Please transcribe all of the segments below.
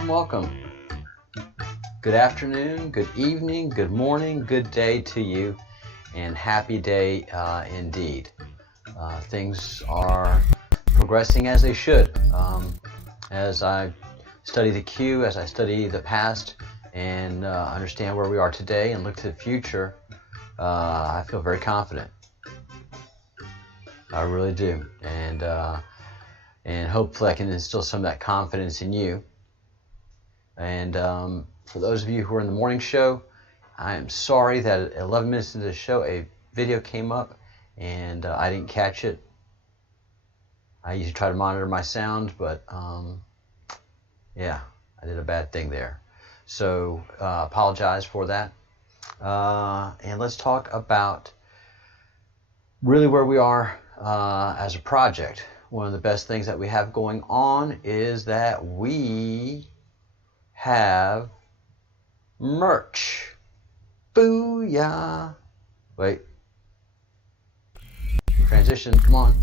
welcome. Good afternoon, good evening, good morning, good day to you, and happy day indeed. Things are progressing as they should. As I study the Q, as I study the past, and understand where we are today and look to the future, I feel very confident. I really do, and hopefully I can instill some of that confidence in you. And for those of you who are in the morning show, I am sorry that at 11 minutes into the show a video came up and I didn't catch it. I usually try to monitor my sound, but yeah, I did a bad thing there. So apologize for that. And let's talk about really where we are as a project. One of the best things that we have going on is that we have merch. Booyah. Wait. Transition, come on.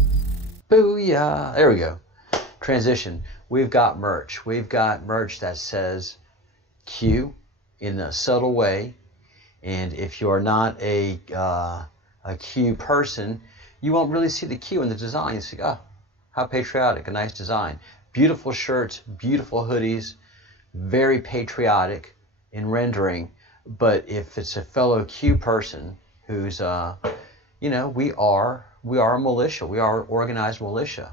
Booyah. There we go. Transition. We've got merch. We've got merch that says Q in a subtle way. And if you're not a Q person, you won't really see the Q in the design. You see, oh, how patriotic, a nice design. Beautiful shirts, beautiful hoodies, very patriotic in rendering. But if it's a fellow Q person who's, we are a militia. We are an organized militia.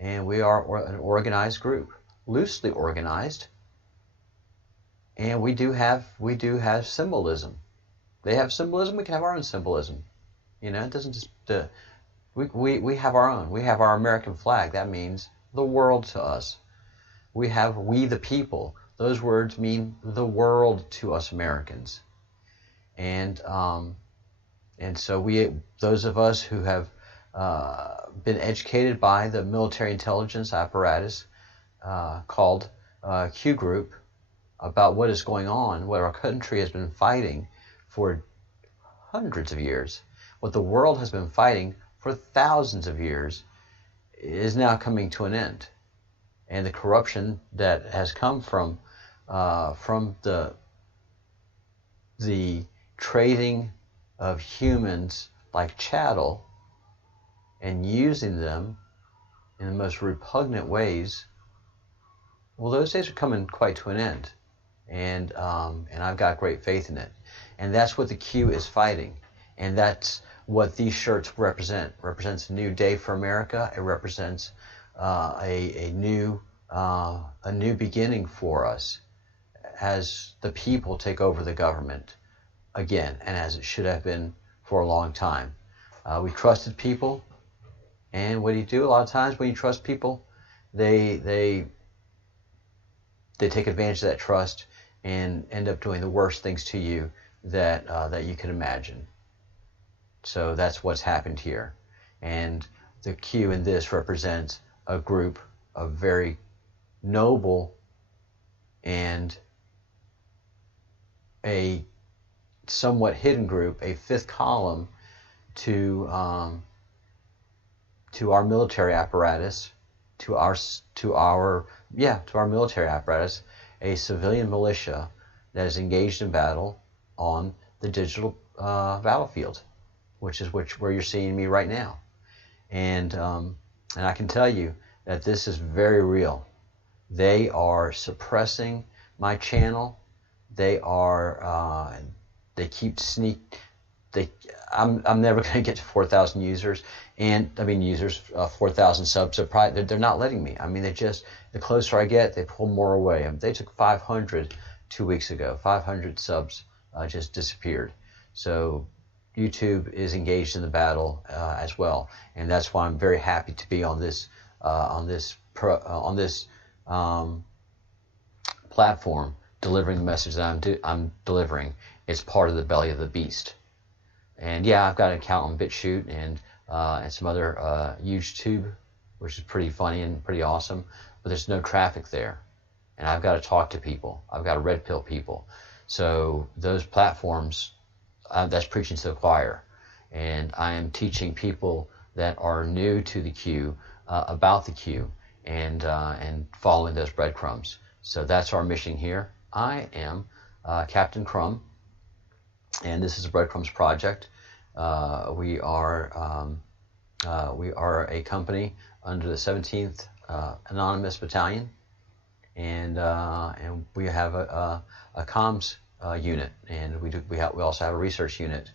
And we are an organized group, loosely organized. And we do have symbolism. They have symbolism, we can have our own symbolism. It doesn't just, we have our own. We have our American flag. That means the world to us. We have we the people. Those words mean the world to us Americans. And so those of us who have been educated by the military intelligence apparatus called Q Group about what is going on, what our country has been fighting for hundreds of years, what the world has been fighting for thousands of years, is now coming to an end. And the corruption that has come from the trading of humans like chattel and using them in the most repugnant ways, well, those days are coming quite to an end. And I've got great faith in it. And that's what the Q is fighting. And that's what these shirts represent. It represents a new day for America. It represents a new beginning for us as the people take over the government again, and as it should have been for a long time. We trusted people, and what do you do? A lot of times when you trust people, they take advantage of that trust and end up doing the worst things to you that you can imagine. So that's what's happened here. And the Q in this represents a group of very noble and a somewhat hidden group, a fifth column to our military apparatus, to our military apparatus, a civilian militia that is engaged in battle on the digital battlefield, which is where you're seeing me right now. And I can tell you that this is very real. They are suppressing my channel. They are I'm never going to get to 4,000 users, and 4,000 subs. So probably they're not letting me. The closer I get, they pull more away. They took 500 2 weeks ago. 500 subs just disappeared. So YouTube is engaged in the battle as well, and that's why I'm very happy to be on this platform, delivering the message that I'm delivering. It's part of the belly of the beast. And yeah, I've got an account on BitChute and some other YouTube, which is pretty funny and pretty awesome, but there's no traffic there. And I've got to talk to people. I've got to red pill people. So those platforms, that's preaching to the choir. And I am teaching people that are new to the Q about the Q and following those breadcrumbs. So that's our mission here. I am Captain Crumb, and this is a Breadcrumbs project. We are a company under the 17th Anonymous Battalion, and we have a comms unit, and we also have a research unit,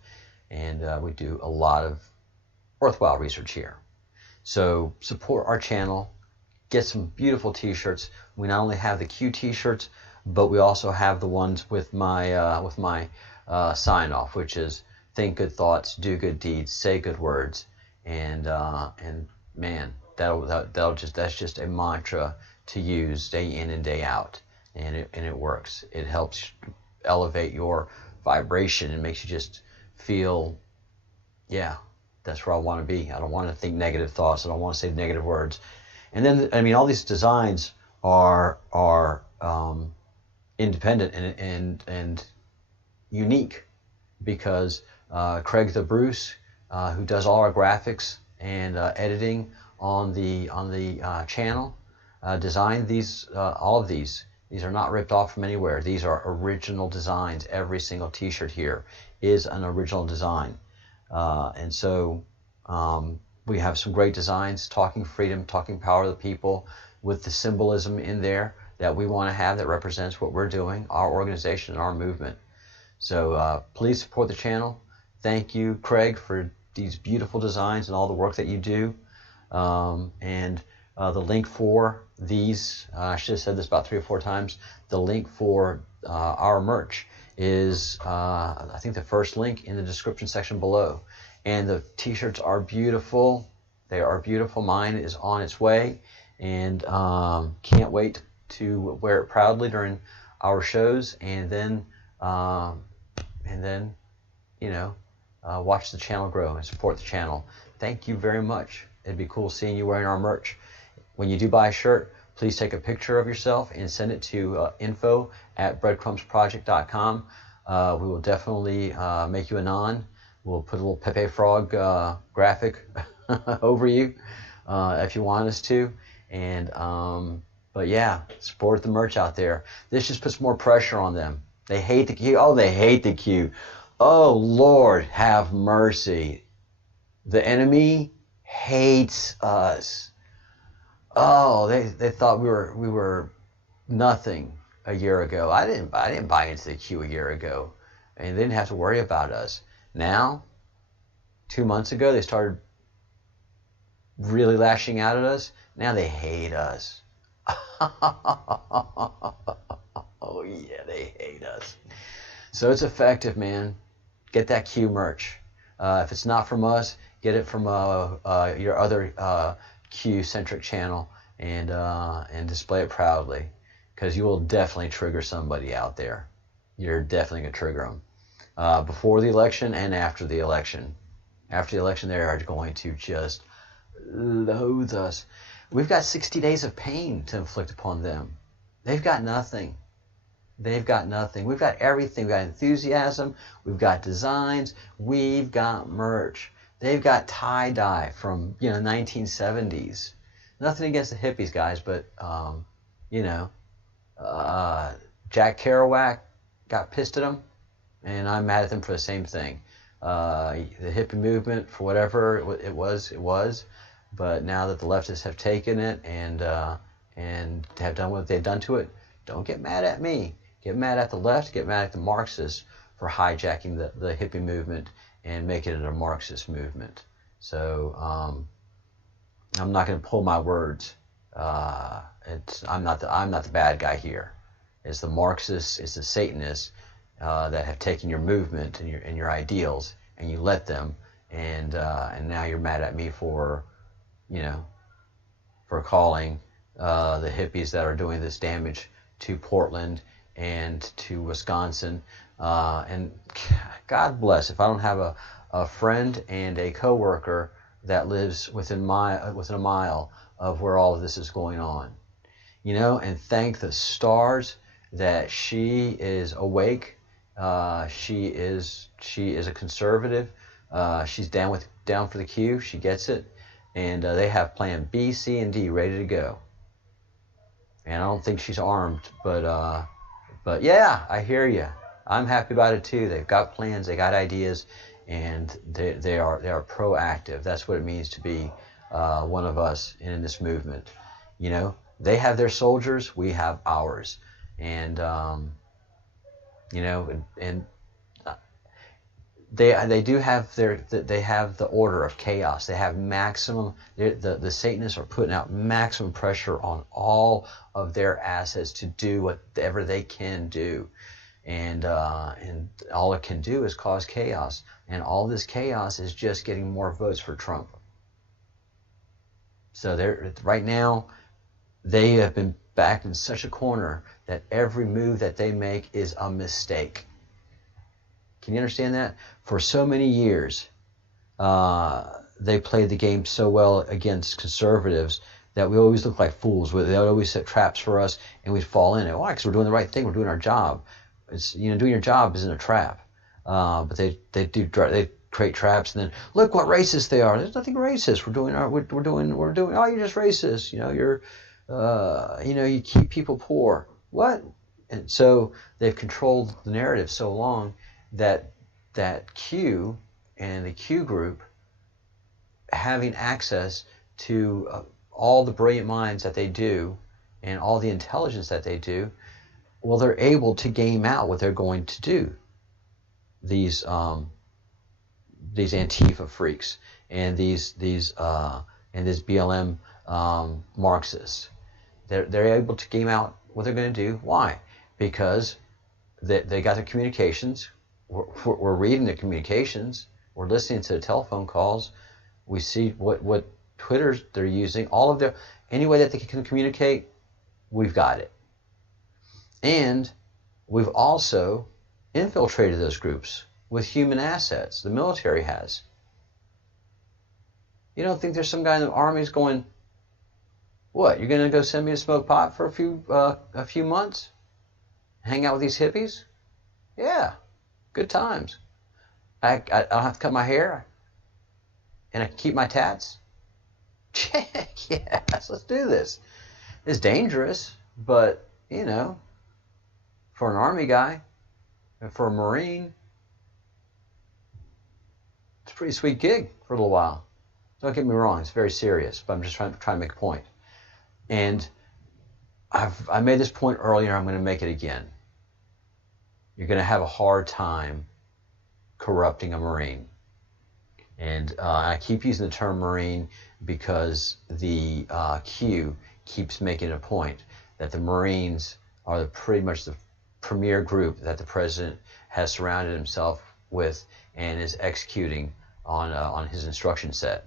and we do a lot of worthwhile research here. So support our channel, get some beautiful t-shirts. We not only have the Q t-shirts, but we also have the ones with my sign off, which is think good thoughts, do good deeds, say good words, and man, that's just a mantra to use day in and day out, and it works. It helps elevate your vibration and makes you just feel, yeah, that's where I want to be. I don't want to think negative thoughts. I don't want to say negative words. And then, I mean, all these designs are independent and unique, because Craig the Bruce, who does all our graphics and editing on the channel, designed these, all of these. These are not ripped off from anywhere. These are original designs. Every single t-shirt here is an original design. And so we have some great designs, talking freedom, talking power of the people, with the symbolism in there that we want to have that represents what we're doing, our organization and our movement. So please support the channel. Thank you, Craig, for these beautiful designs and all the work that you do. And the link for these, I should have said this about 3 or 4 times, the link for our merch is, I think, the first link in the description section below. And the t-shirts are beautiful. They are beautiful. Mine is on its way, and can't wait to wear it proudly during our shows, and then you know, watch the channel grow and support the channel. Thank you very much. It'd be cool seeing you wearing our merch. When you do buy a shirt, please take a picture of yourself and send it to info@breadcrumbsproject.com. We will definitely make you anon. We'll put a little Pepe Frog graphic over you if you want us to. And but yeah, support the merch out there. This just puts more pressure on them. They hate the Q. Oh, they hate the Q. Oh, Lord, have mercy. The enemy hates us. Oh, they thought we were nothing a year ago. I didn't buy into the Q a year ago, and they didn't have to worry about us. Now, 2 months ago, they started really lashing out at us. Now they hate us. Oh yeah, they hate us. So it's effective, man. Get that Q merch. If it's not from us, get it from your other Q-centric channel, and display it proudly, because you will definitely trigger somebody out there. You're definitely going to trigger them. Before the election and after the election. After the election, they are going to just loathe us. We've got 60 days of pain to inflict upon them. They've got nothing. They've got nothing. We've got everything. We've got enthusiasm. We've got designs. We've got merch. They've got tie-dye from 1970s. Nothing against the hippies, guys, but Jack Kerouac got pissed at them, and I'm mad at them for the same thing. The hippie movement, for whatever it was, but now that the leftists have taken it and have done what they've done to it, don't get mad at me. Get mad at the left. Get mad at the Marxists for hijacking the hippie movement and making it a Marxist movement. So I'm not going to pull my words. I'm not the bad guy here. It's the Marxists, it's the Satanists that have taken your movement and your ideals, and you let them, and now you're mad at me for calling the hippies that are doing this damage to Portland and to Wisconsin. And God bless if I don't have a friend and a coworker that lives within a mile of where all of this is going on. And thank the stars that she is awake. She is a conservative. She's down for the Q. She gets it, and they have plan B, C, and D ready to go. and I don't think she's armed, but yeah, I hear you. I'm happy about it too. They've got plans, they got ideas, and they are proactive. That's what it means to be one of us in this movement. You know, they have their soldiers, we have ours, and you know, and they do have they have the order of chaos. They have maximum. The Satanists are putting out maximum pressure on all of their assets to do whatever they can do, and all it can do is cause chaos. And all this chaos is just getting more votes for Trump. So they're right now, they have been backed in such a corner that every move that they make is a mistake. Can you understand that? For so many years, they played the game so well against conservatives that we always look like fools. They would always set traps for us, and we'd fall in it. Why? Because we're doing the right thing. We're doing our job. It's, you know, doing your job isn't a trap. But they create traps, and then look what racist they are. There's nothing racist. We're doing. Oh, you're just racist. You know, you keep people poor. What? And so they've controlled the narrative so long that Q and the Q group, having access to all the brilliant minds that they do and all the intelligence that they do, well, they're able to game out what they're going to do. These Antifa freaks and these BLM Marxists, they're able to game out what they're going to do. Why? Because they got their communications. We're reading the communications. We're listening to the telephone calls. We see what Twitter they're using. All of their, any way that they can communicate, we've got it. And we've also infiltrated those groups with human assets. The military has. You don't think there's some guy in the army's going, what, you're going to go send me to smoke pot for a few months? Hang out with these hippies? Yeah. Good times. I don't have to cut my hair, and I can keep my tats. Yes, let's do this. It's dangerous, but you know, for an army guy, and for a Marine, it's a pretty sweet gig for a little while. Don't get me wrong; it's very serious, but I'm just trying to make a point. And I made this point earlier. I'm going to make it again. You're going to have a hard time corrupting a Marine. And I keep using the term Marine because the Q keeps making a point that the Marines are pretty much the premier group that the president has surrounded himself with and is executing on his instruction set.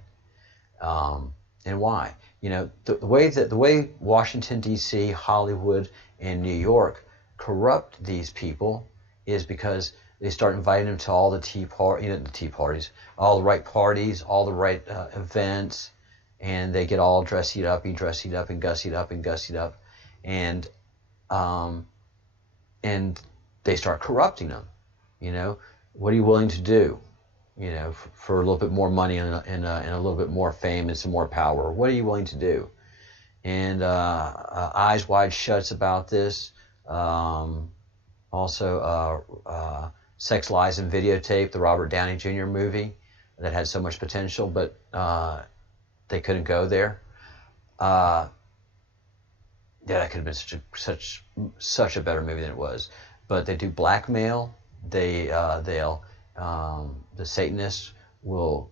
And why? You know, the way Washington, D.C., Hollywood, and New York corrupt these people is because they start inviting them to all the tea parties, all the right parties, all the right events, and they get all dressied up and gussied up, and they start corrupting them. You know, what are you willing to do? You know, for a little bit more money and a little bit more fame and some more power. What are you willing to do? And Eyes Wide Shut's about this. Also, Sex, Lies, and Videotape, the Robert Downey Jr. movie that had so much potential, but they couldn't go there. Yeah, that could have been such a better movie than it was. But they do blackmail. The Satanists will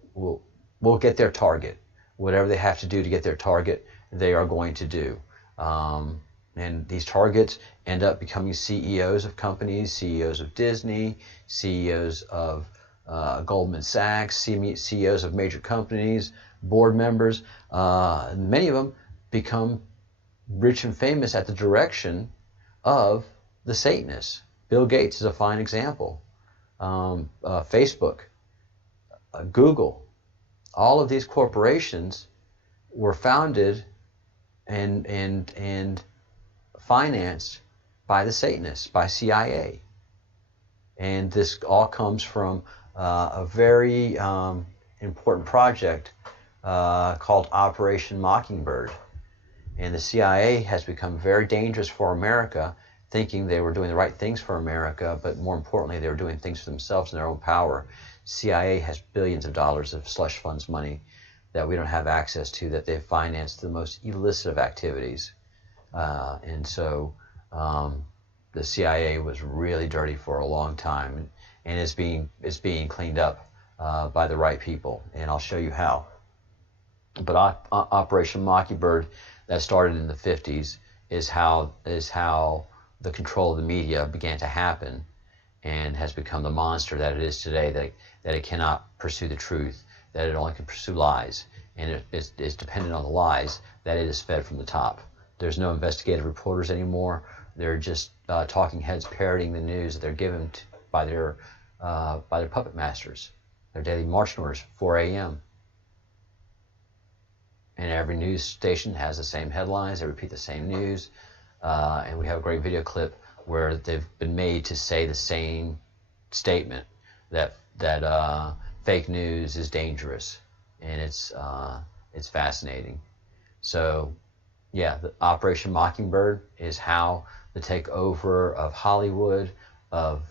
get their target. Whatever they have to do to get their target, they are going to do. And these targets end up becoming CEOs of companies, CEOs of Disney, CEOs of Goldman Sachs, CEOs of major companies, board members. Many of them become rich and famous at the direction of the Satanists. Bill Gates is a fine example. Facebook, Google, all of these corporations were founded and financed by the Satanists, by CIA. And this all comes from a very important project called Operation Mockingbird. And the CIA has become very dangerous for America, thinking they were doing the right things for America, but more importantly, they were doing things for themselves in their own power. CIA has billions of dollars of slush funds money that we don't have access to, that they've financed the most illicit of activities. And so the CIA was really dirty for a long time, and is being cleaned up by the right people. And I'll show you how. But Operation Mockingbird, that started in the 50s, is how the control of the media began to happen, and has become the monster that it is today, that it cannot pursue the truth, that it only can pursue lies, and it is dependent on the lies that it is fed from the top. There's no investigative reporters anymore. They're just talking heads parroting the news that they're given by their puppet masters, their daily marching orders, 4 a.m. And every news station has the same headlines. They repeat the same news. And we have a great video clip where they've been made to say the same statement, that fake news is dangerous, and it's fascinating. So, yeah, the Operation Mockingbird is how the takeover of Hollywood, of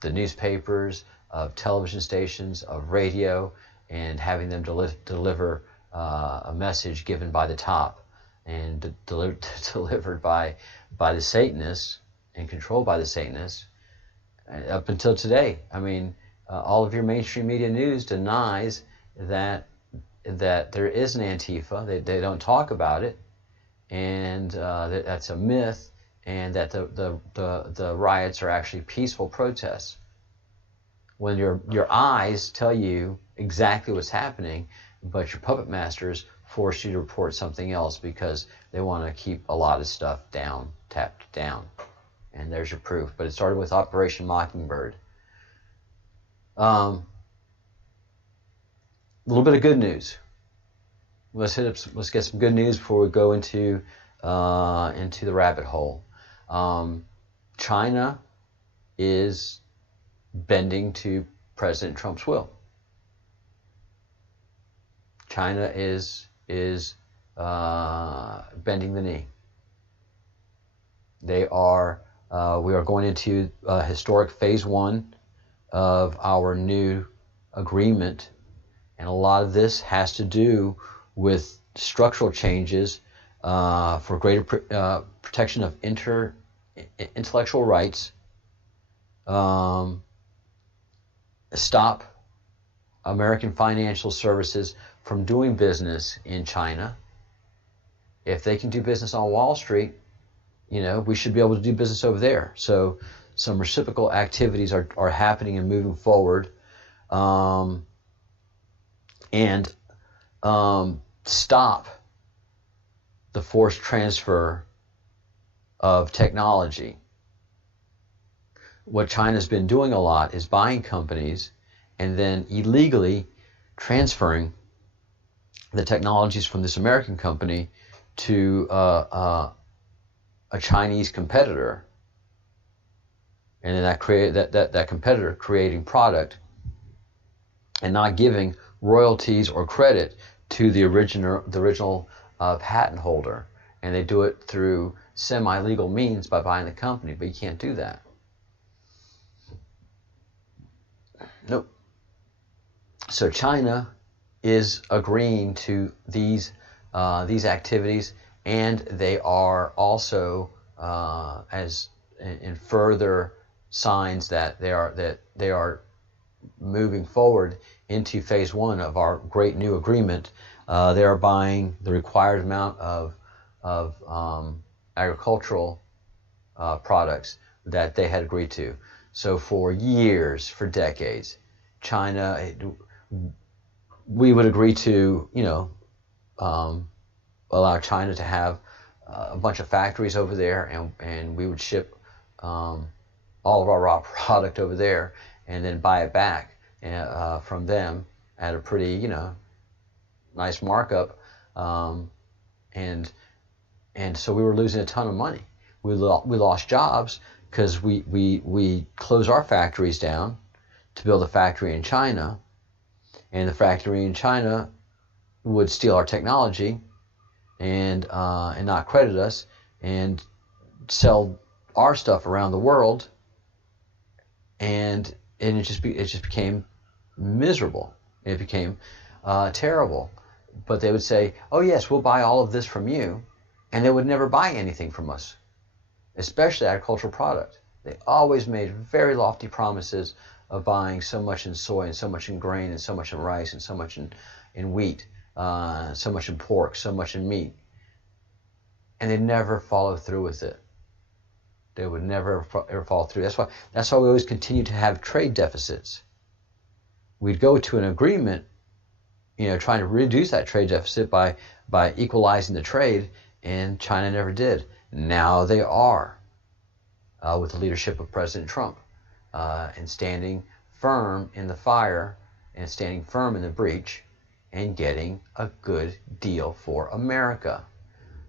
the newspapers, of television stations, of radio, and having them deliver a message given by the top and delivered by the Satanists and controlled by the Satanists up until today. I mean, all of your mainstream media news denies that there is an Antifa. They don't talk about it, and that's a myth, and that the riots are actually peaceful protests. When your eyes tell you exactly what's happening, but your puppet masters force you to report something else because they want to keep a lot of stuff tapped down. And there's your proof. But it started with Operation Mockingbird. A little bit of good news. Let's get some good news before we go into the rabbit hole. China is bending to President Trump's will. China is bending the knee. We are going into historic phase 1 of our new agreement, and a lot of this has to do with structural changes for greater protection of intellectual rights, stop American financial services from doing business in China. If they can do business on Wall Street, we should be able to do business over there. So some reciprocal activities are happening and moving forward, and stop the forced transfer of technology. What China's been doing a lot is buying companies and then illegally transferring the technologies from this American company to a Chinese competitor, and then that competitor creating product and not giving royalties or credit to the original patent holder, and they do it through semi-legal means by buying the company, but you can't do that. Nope. So China is agreeing to these activities, and they are also as in further signs that they are moving forward into phase 1 of our great new agreement. They are buying the required amount of agricultural products that they had agreed to. So for years, for decades, we would agree to, allow China to have a bunch of factories over there, and we would ship all of our raw product over there, and then buy it back from them at a pretty, nice markup, and so we were losing a ton of money. We lost jobs because we closed our factories down to build a factory in China, and the factory in China would steal our technology and not credit us and sell our stuff around the world, and it just became miserable. It became terrible. But they would say, "Oh yes, we'll buy all of this from you," and they would never buy anything from us, especially agricultural product. They always made very lofty promises of buying so much in soy and so much in grain and so much in rice and so much in wheat, so much in pork, so much in meat, and they never followed through with it. They would never ever follow through. That's why we always continue to have trade deficits. We'd go to an agreement, trying to reduce that trade deficit by equalizing the trade, and China never did. Now they are, with the leadership of President Trump, and standing firm in the fire and standing firm in the breach and getting a good deal for America.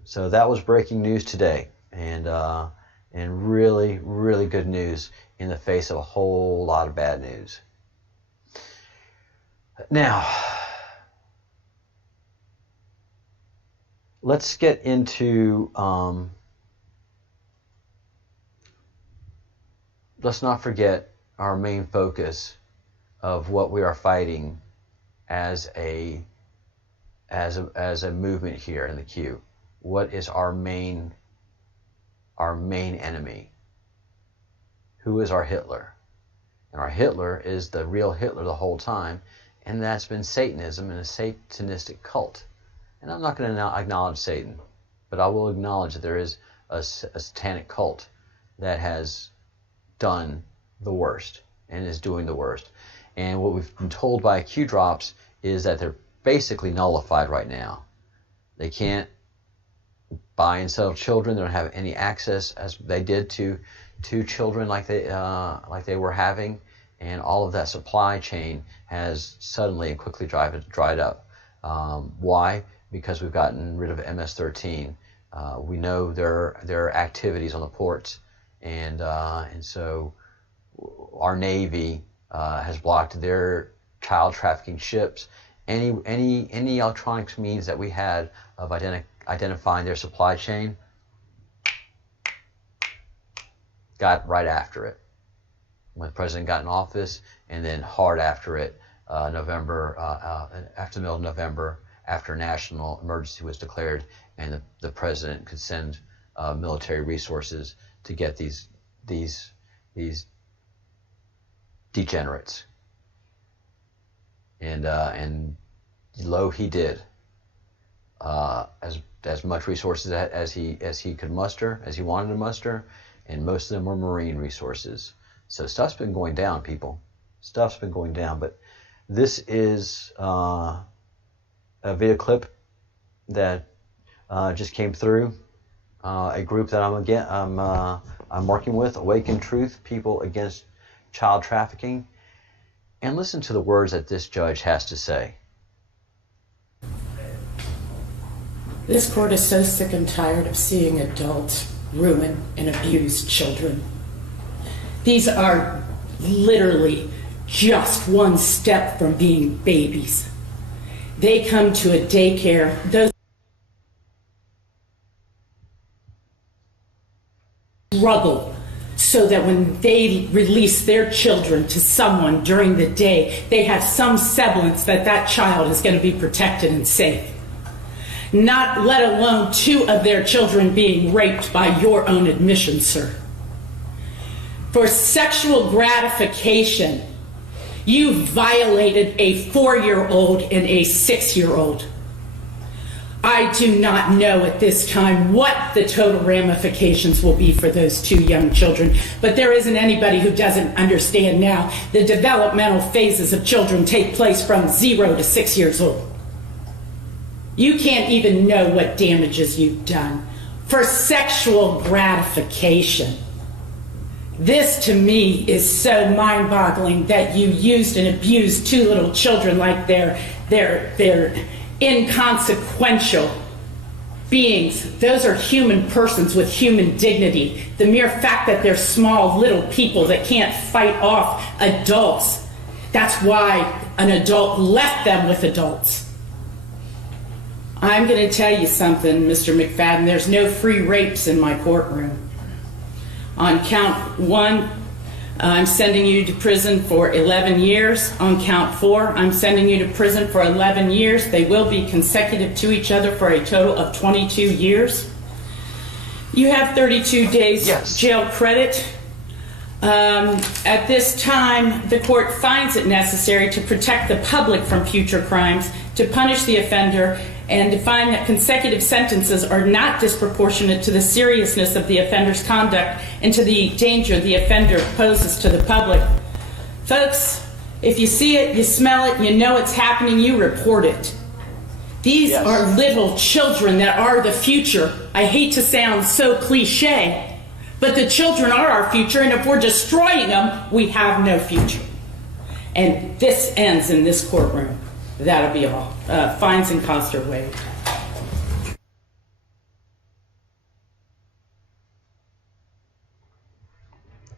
So that was breaking news today, and really, really good news in the face of a whole lot of bad news. Now, let's get into, let's not forget our main focus of what we are fighting as a movement here in the Q. What is our main enemy? Who is our Hitler? And our Hitler is the real Hitler the whole time, and that's been Satanism and a satanistic cult. And I'm not going to acknowledge Satan, but I will acknowledge that there is a satanic cult that has done the worst and is doing the worst. And what we've been told by Q drops is that they're basically nullified right now. They can't buy and sell children. They don't have any access as they did to children like they were having, and all of that supply chain has suddenly and quickly dried up. Why? Because we've gotten rid of MS-13. We know their activities on the ports, and so our Navy has blocked their child trafficking ships. Any electronics means that we had of identifying their supply chain, got right after it when the president got in office, and then hard after it, after the middle of November, after national emergency was declared, and the president could send military resources to get these degenerates, and lo, he did. As much resources as he could muster, as he wanted to muster, and most of them were Marine resources. So stuff's been going down, people. Stuff's been going down. But this is a video clip that just came through a group that I'm working with, Awaken Truth, People Against Child Trafficking, and listen to the words that this judge has to say. This court is so sick and tired of seeing adults ruin and abuse children. These are literally just one step from being babies. They come to a daycare. Those struggle so that when they release their children to someone during the day, they have some semblance that that child is going to be protected and safe. Not let alone 2 of their children being raped by your own admission, sir. For sexual gratification, you violated a 4-year-old and a 6-year-old. I do not know at this time what the total ramifications will be for those 2 young children, but there isn't anybody who doesn't understand now the developmental phases of children take place from 0 to 6 years old. You can't even know what damages you've done for sexual gratification. This, to me, is so mind-boggling that you used and abused 2 little children like they're inconsequential beings. Those are human persons with human dignity. The mere fact that they're small little people that can't fight off adults, that's why an adult left them with adults. I'm going to tell you something, Mr. McFadden. There's no free rapes in my courtroom. On count 1, I'm sending you to prison for 11 years. On count 4, I'm sending you to prison for 11 years. They will be consecutive to each other for a total of 22 years. You have 32 days jail credit. At this time, the court finds it necessary to protect the public from future crimes, to punish the offender, and to find that consecutive sentences are not disproportionate to the seriousness of the offender's conduct and to the danger the offender poses to the public. Folks, if you see it, you smell it, you know it's happening, you report it. These are little children that are the future. I hate to sound so cliche, but the children are our future, and if we're destroying them, we have no future. And this ends in this courtroom. That'll be all. Fines and costs are waived.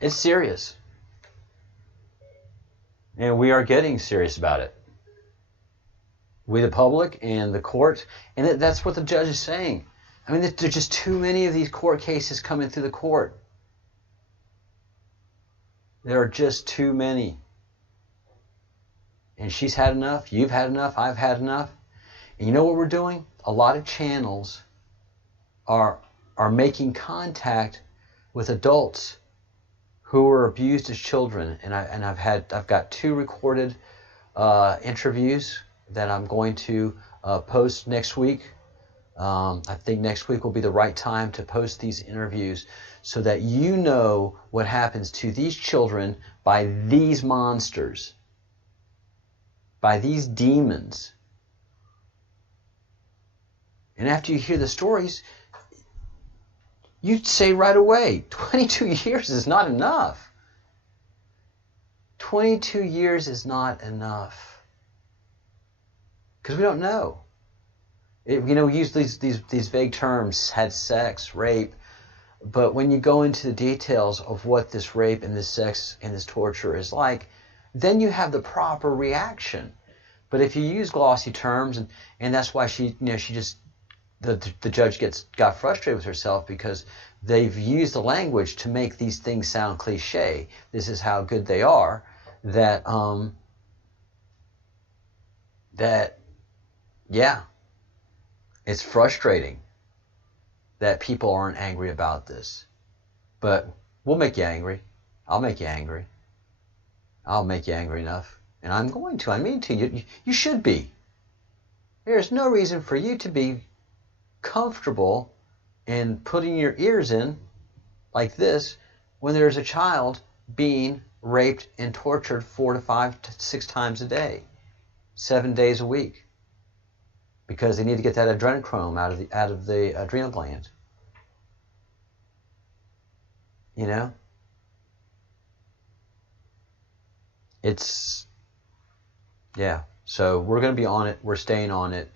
It's serious. And we are getting serious about it. We, the public, and the court. And that's what the judge is saying. I mean, there's just too many of these court cases coming through the court. There are just too many. And she's had enough, you've had enough, I've had enough. And you know what we're doing? A lot of channels are making contact with adults who were abused as children. And I've got 2 recorded interviews that I'm going to post next week. I think next week will be the right time to post these interviews so that you know what happens to these children by these monsters, by these demons. And after you hear the stories, you'd say right away, 22 years is not enough. 22 years is not enough. Because we don't know. We use these vague terms, had sex, rape, but when you go into the details of what this rape and this sex and this torture is like, then you have the proper reaction. But if you use glossy terms, and that's why the judge got frustrated with herself, because they've used the language to make these things sound cliche. This is how good they are. It's frustrating that people aren't angry about this. But we'll make you angry. I'll make you angry. I'll make you angry enough. And I'm going to. I mean to. You should be. There's no reason for you to be comfortable in putting your ears in like this when there's a child being raped and tortured 4 to 5 to 6 times a day, 7 days a week, because they need to get that adrenochrome out of the adrenal glands. You know? So we're going to be on it. We're staying on it.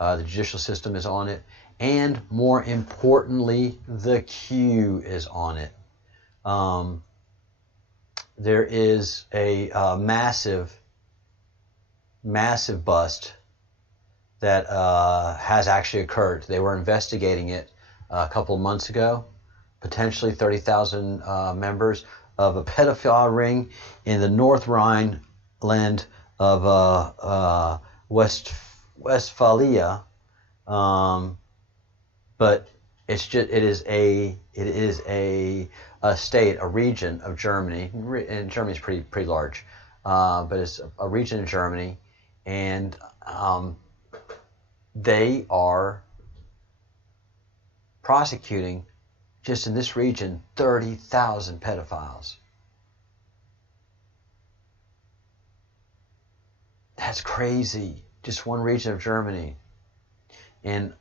The judicial system is on it. And more importantly, the Q is on it. There is a massive bust that has actually occurred. They were investigating it a couple of months ago. Potentially 30,000 members of a pedophile ring in the North Rhineland of Westphalia, but it is a state, a region of Germany, and Germany's pretty large, but it's a region of Germany, and they are prosecuting just in this region 30,000 pedophiles. That's crazy. Just one region of Germany. And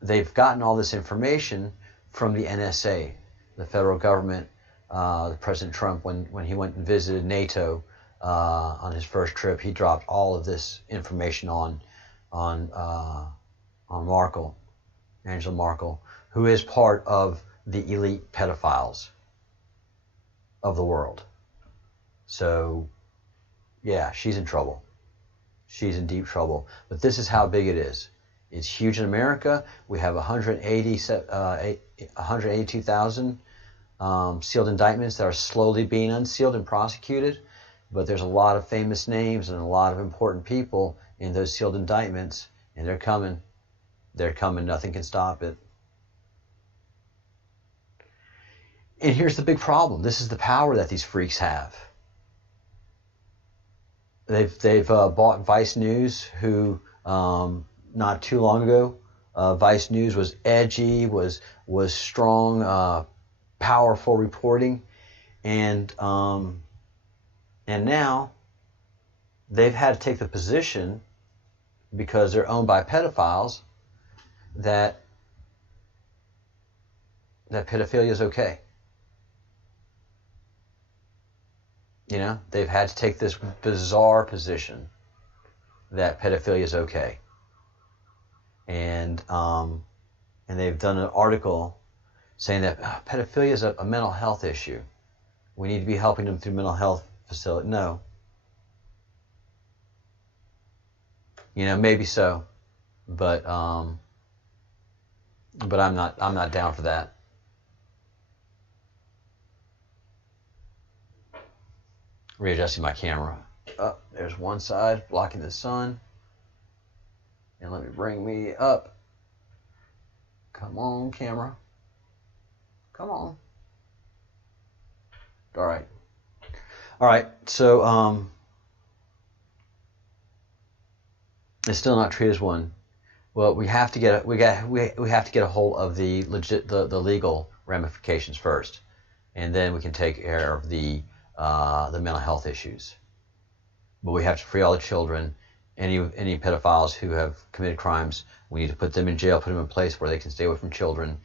they've gotten all this information from the NSA, the federal government. President Trump, when he went and visited NATO on his first trip, he dropped all of this information on Angela Merkel, who is part of the elite pedophiles of the world. So, yeah, she's in trouble. She's in deep trouble. But this is how big it is. It's huge in America. We have 182,000 sealed indictments that are slowly being unsealed and prosecuted. But there's a lot of famous names and a lot of important people in those sealed indictments, and they're coming. They're coming. Nothing can stop it. And here's the big problem. This is the power that these freaks have. They've bought Vice News, who not too long ago, Vice News was edgy, was strong, powerful reporting, and now they've had to take the position, because they're owned by pedophiles, that pedophilia is okay. You know, they've had to take this bizarre position that pedophilia is okay. And they've done an article saying that pedophilia is a mental health issue. We need to be helping them through mental health facility. No. You know, maybe so, but I'm not down for that. Readjusting my camera. Oh, there's one side blocking the sun. And let me bring me up. Come on, camera. Come on. All right. All right. So it's still not treated as one. Well, we have to get a hold of the legal ramifications first, and then we can take care of the mental health issues. But we have to free all the children. Any pedophiles who have committed crimes, we need to put them in jail, put them in a place where they can stay away from children,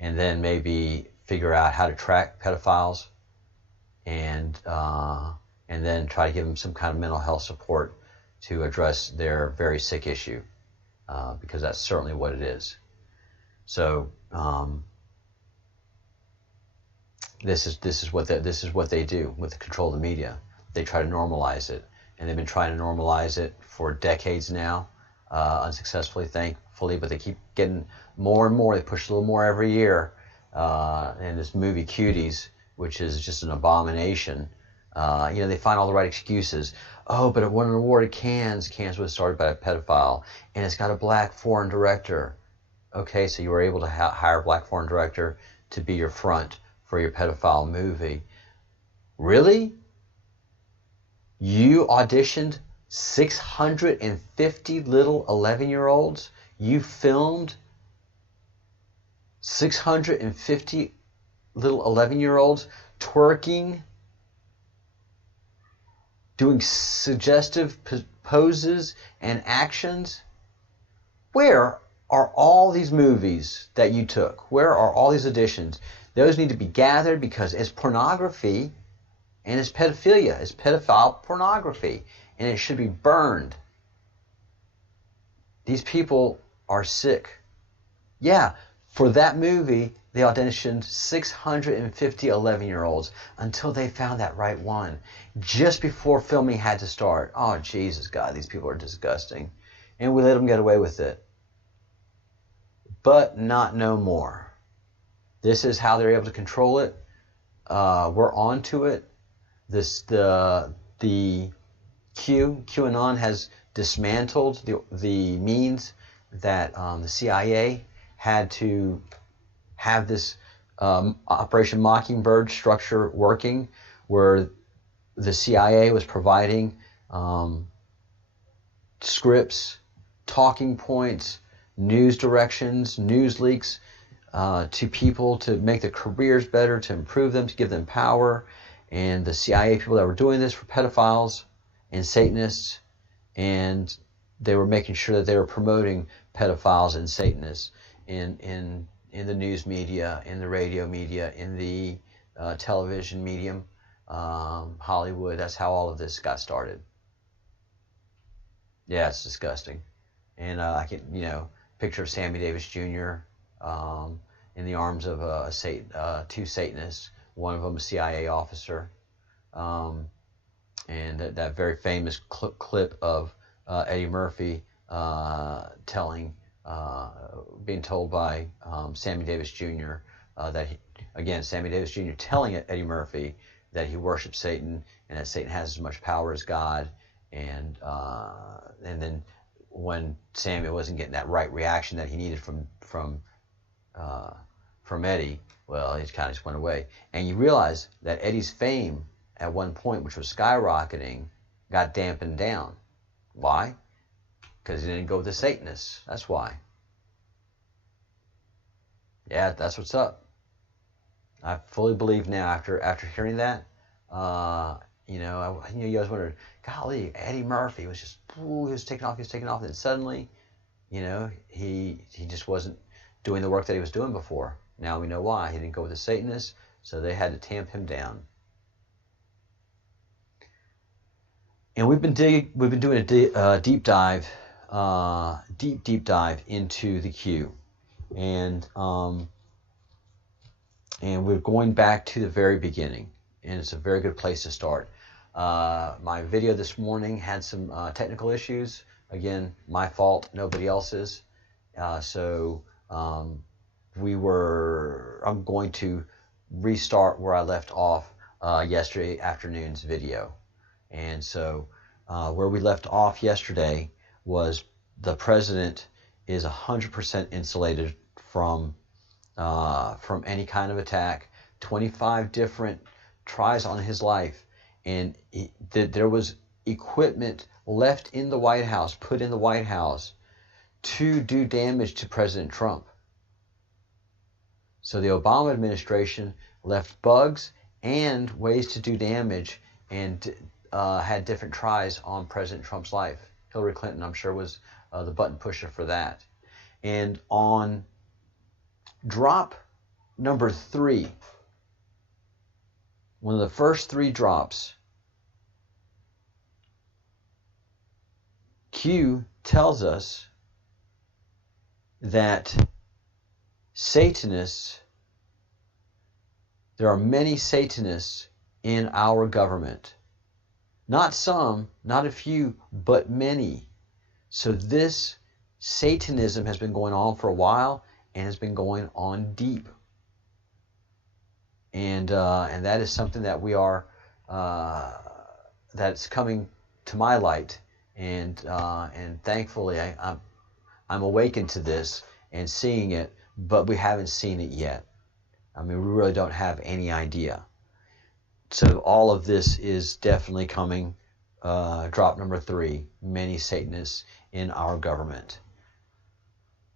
and then maybe figure out how to track pedophiles, and then try to give them some kind of mental health support to address their very sick issue, because that's certainly what it is. So this is what they do with the control of the media. They try to normalize it, and they've been trying to normalize it for decades now, unsuccessfully, thankfully. But they keep getting more and more. They push a little more every year. And this movie Cuties, which is just an abomination. They find all the right excuses. Oh, but it won an award at Cannes. Cannes was started by a pedophile, and it's got a black foreign director. Okay, so you were able to hire a black foreign director to be your front for your pedophile movie. Really? You auditioned 650 little 11-year-olds? You filmed 650 little 11-year-olds twerking, doing suggestive poses and actions? Where are all these movies that you took? Where are all these auditions? Those need to be gathered, because it's pornography and it's pedophilia. It's pedophile pornography, and it should be burned. These people are sick. Yeah, for that movie, they auditioned 650 11-year-olds until they found that right one, just before filming had to start. Oh, Jesus, God, these people are disgusting. And we let them get away with it. But not no more. This is how they're able to control it. We're on to it. The QAnon has dismantled the means that the CIA had to have this Operation Mockingbird structure working, where the CIA was providing scripts, talking points, news directions, news leaks to people to make their careers better, to improve them, to give them power. And the CIA people that were doing this were pedophiles and Satanists, and they were making sure that they were promoting pedophiles and Satanists in the news media, in the radio media, in the television medium, Hollywood. That's how all of this got started. Yeah, it's disgusting. And I can, picture of Sammy Davis Jr. In the arms of two Satanists, one of them a CIA officer, and that very famous clip of Eddie Murphy telling being told by Sammy Davis Jr. That Sammy Davis Jr. telling Eddie Murphy that he worships Satan and that Satan has as much power as God, and then when Sammy wasn't getting that right reaction that he needed from Eddie, well, he kind of just went away. And you realize that Eddie's fame at one point, which was skyrocketing, got dampened down. Why? Because he didn't go with the Satanists. That's why. Yeah, that's what's up. I fully believe now, after hearing that, you guys wondered, golly, Eddie Murphy was just, he was taking off, and suddenly, he just wasn't doing the work that he was doing before. Now we know why. He didn't go with the Satanists, so they had to tamp him down. And we've been doing a deep dive into the Q, and we're going back to the very beginning, and it's a very good place to start. My video this morning had some technical issues. Again, my fault, nobody else's. I'm going to restart where I left off yesterday afternoon's video. And so where we left off yesterday was the president is 100% insulated from any kind of attack. 25 different tries on his life, and there was equipment left in the White House, put in the White House to do damage to President Trump. So the Obama administration left bugs and ways to do damage, and had different tries on President Trump's life. Hillary Clinton, I'm sure, was the button pusher for that. And on drop number 3, one of the first 3 drops, Q tells us that Satanists, there are many Satanists in our government. Not some, not a few, but many. So this Satanism has been going on for a while and has been going on deep. And that is something that we are, that's coming to my light. And thankfully I'm awakened to this and seeing it, but we haven't seen it yet. I mean, we really don't have any idea. So all of this is definitely coming. Drop number 3, many Satanists in our government.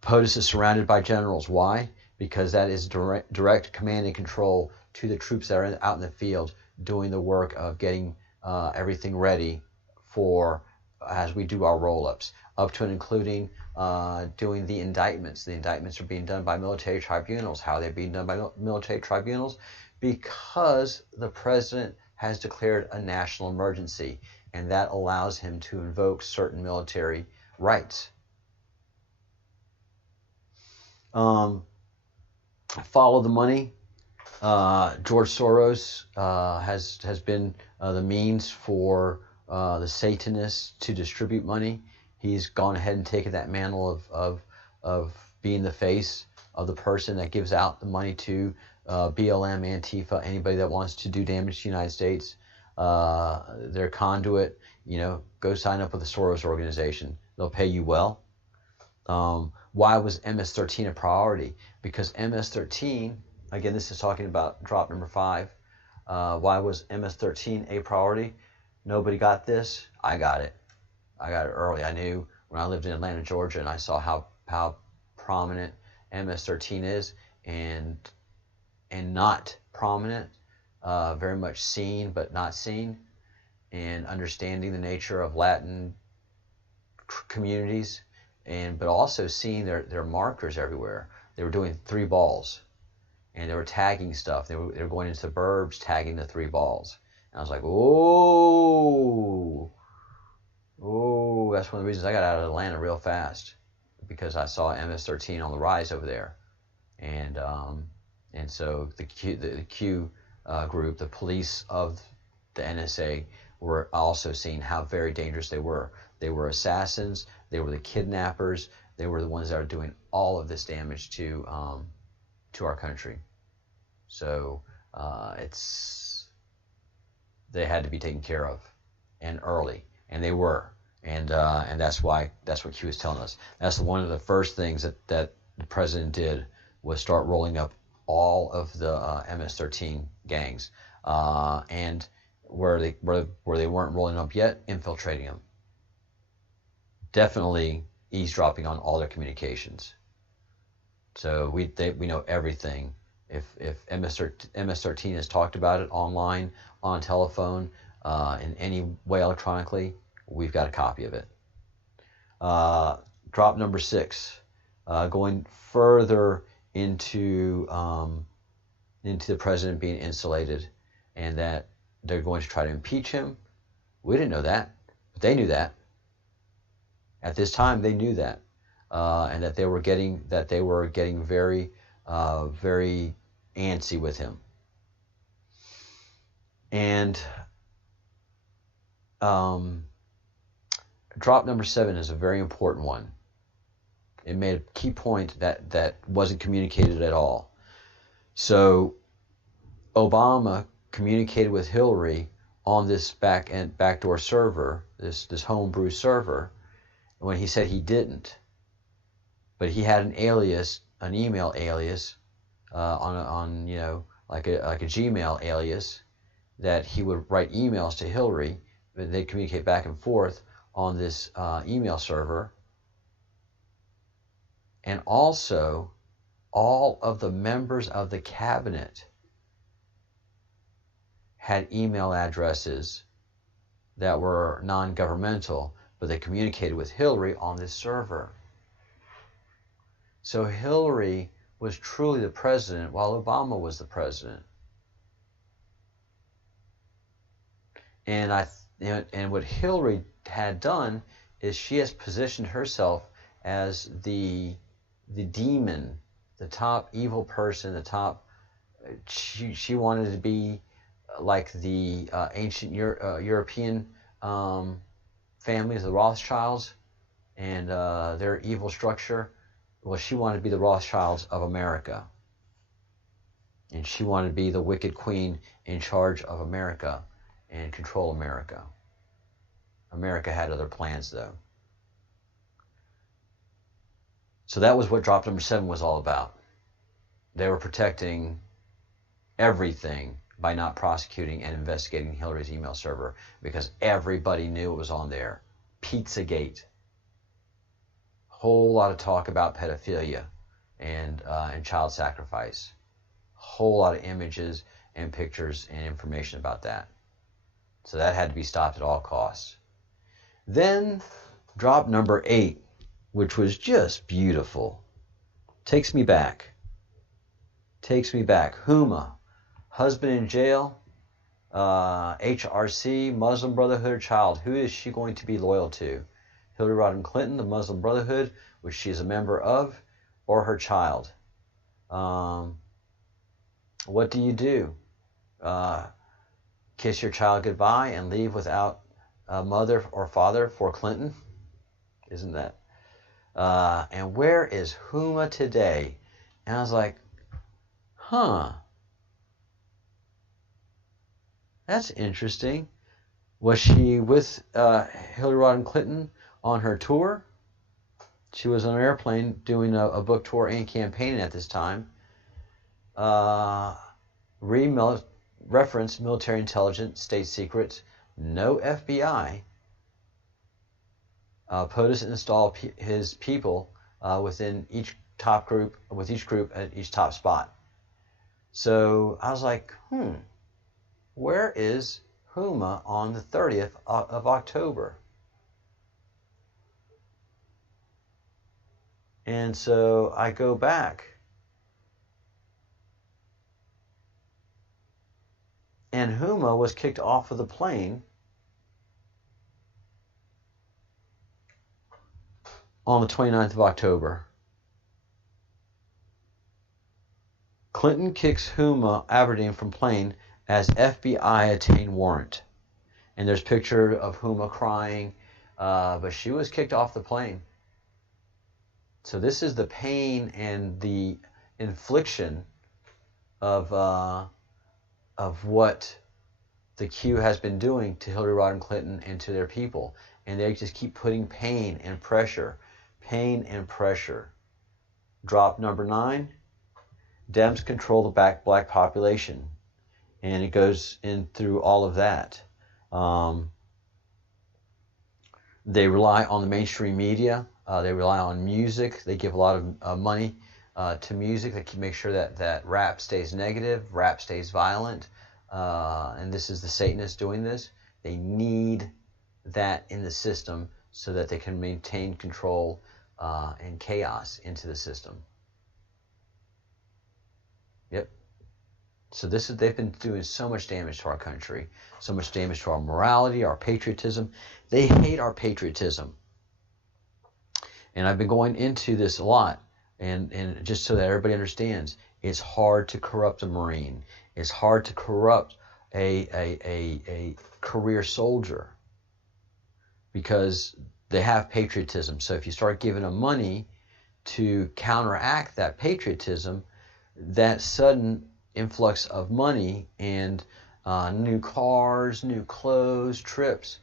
POTUS is surrounded by generals. Why? Because that is direct command and control to the troops that are out in the field doing the work of getting everything ready for as we do our roll-ups, up to and including doing the indictments. The indictments are being done by military tribunals. How are they being done by military tribunals? Because the president has declared a national emergency, and that allows him to invoke certain military rights. Follow the money. George Soros has been the means for the Satanists to distribute money. He's gone ahead and taken that mantle of being the face of the person that gives out the money to BLM, Antifa, anybody that wants to do damage to the United States. Their conduit, go sign up with the Soros organization. They'll pay you well. Why was MS-13 a priority? Because MS-13, again, this is talking about drop number 5. Why was MS-13 a priority? Nobody got this. I got it. I got it early. I knew when I lived in Atlanta, Georgia, and I saw how prominent MS-13 is, and not prominent, very much seen but not seen, and understanding the nature of Latin communities, but also seeing their markers everywhere. They were doing 3 balls, and they were tagging stuff. They were going into suburbs tagging the 3 balls. And I was like, oh, that's one of the reasons I got out of Atlanta real fast, because I saw MS-13 on the rise over there. And so the Q group, the police of the NSA, were also seeing how very dangerous they were. They were assassins. They were the kidnappers. they were the ones that are doing all of this damage to our country. So they had to be taken care of, and early, and they were, and that's what Q was telling us. That's one of the first things that the president did, was start rolling up all of the MS-13 gangs, and where they weren't rolling up yet, infiltrating them. Definitely eavesdropping on all their communications. So we know everything. If MS-13 has talked about it online, on telephone, in any way electronically, we've got a copy of it. Drop number 6, going further into the president being insulated, and that they're going to try to impeach him. We didn't know that, but they knew that. At this time, they knew that, and that they were getting very, very antsy with him. And drop number 7 is a very important one. It made a key point that wasn't communicated at all. So Obama communicated with Hillary on this backdoor server, this homebrew server, when he said he didn't. But he had an alias, an email alias, on like a Gmail alias, that he would write emails to Hillary, but they'd communicate back and forth on this email server. And also, all of the members of the cabinet had email addresses that were non-governmental, but they communicated with Hillary on this server. So Hillary was truly the president while Obama was the president. And what Hillary had done is she has positioned herself as the demon, the top evil person, the top. She wanted to be like the ancient European families, the Rothschilds, and their evil structure. Well, she wanted to be the Rothschilds of America. And she wanted to be the wicked queen in charge of America and control America. America had other plans, though. So that was what drop number 7 was all about. They were protecting everything by not prosecuting and investigating Hillary's email server, because everybody knew it was on there. Pizzagate. Whole lot of talk about pedophilia and child sacrifice. Whole lot of images and pictures and information about that. So that had to be stopped at all costs. Then drop number 8, which was just beautiful. Takes me back. Huma, husband in jail, HRC, Muslim Brotherhood child. Who is she going to be loyal to? Hillary Rodham Clinton, the Muslim Brotherhood, which she is a member of, or her child? What do you do? Kiss your child goodbye and leave without a mother or father for Clinton? Isn't that? And where is Huma today? And I was like, that's interesting. Was she with Hillary Rodham Clinton on her tour? She was on an airplane doing a book tour and campaigning at this time. Reference military intelligence, state secrets, no FBI. POTUS installed his people within each top group, with each group at each top spot. So I was like, where is Huma on the 30th of October? And so I go back, and Huma was kicked off of the plane on the 29th of October. Clinton kicks Huma Aberdeen from plane as FBI obtained warrant. And there's a picture of Huma crying, but she was kicked off the plane. So this is the pain and the infliction of what the Q has been doing to Hillary Rodham Clinton and to their people. And they just keep putting pain and pressure. Pain and pressure. Drop number 9. Dems control the black population. And it goes in through all of that. They rely on the mainstream media. They rely on music. They give a lot of money to music. They can make sure that rap stays negative, rap stays violent. And this is the Satanists doing this. They need that in the system so that they can maintain control and chaos into the system. Yep. So they've been doing so much damage to our country, so much damage to our morality, our patriotism. They hate our patriotism. And I've been going into this a lot, and just so that everybody understands, it's hard to corrupt a Marine. It's hard to corrupt a career soldier because they have patriotism. So if you start giving them money to counteract that patriotism, that sudden influx of money and new cars, new clothes, trips.